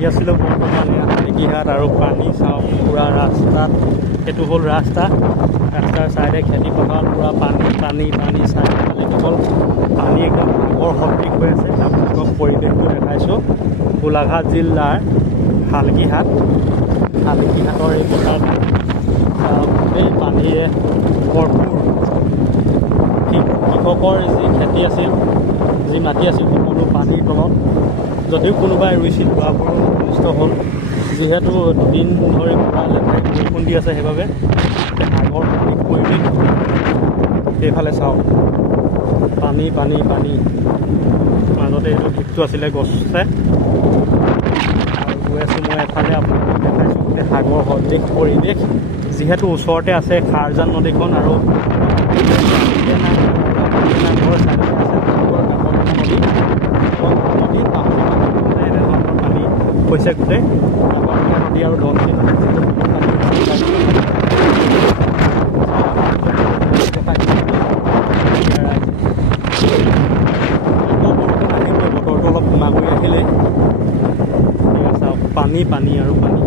আহি আছিলোঁ বৰ্তমান হালকিহাট আৰু পানী চাওঁ পূৰা ৰাস্তাত। সেইটো হ'ল ৰাস্তাৰ ছাইডে খেতি পথাৰত পূৰা পানী পানী পানী চাৰিওফালে কেৱল পানী একদম সাগৰ সদৃশ হৈ আছে। আপোনালোকক পৰিৱেশটো দেখাইছোঁ গোলাঘাট জিলাৰ হালকিহাটৰ এই পথাৰখন গোটেই পানীৰে ভৰপূৰ। কৃষকৰ যি খেতি আছিল, যি মাটি আছিল, সকলো পানীৰ তলত। যদিও কোনোবাই ৰুইছিল ৰোৱাবোৰো অনিষ্ট হ'ল। যিহেতু দুদিন ধৰি পুৰা লেঠাই বৰষুণ দি আছে, সেইবাবে সাগৰ সদৃশ পৰিৱেশ। সেইফালে চাওক পানী পানী পানী, মাজতে এইটো দ্বীপটো আছিলে গছে। আৰু গৈ আছোঁ মই এফালে, আপোনালোকক দেখাইছোঁ গোটেই সাগৰ সদৃশ পৰিৱেশ। যিহেতু ওচৰতে আছে খাৰজান নদীখন আৰু নামঘৰ চাইডতে আছে নামঘৰ কাষৰ নদী এনেধৰণৰ পানী হৈছে গোটেই কাকতীয়া নদী আৰু ধনশিৰি নদী বতৰটো অলপ কোনা কৰি আহিলে। চাওক পানী পানী আৰু পানী।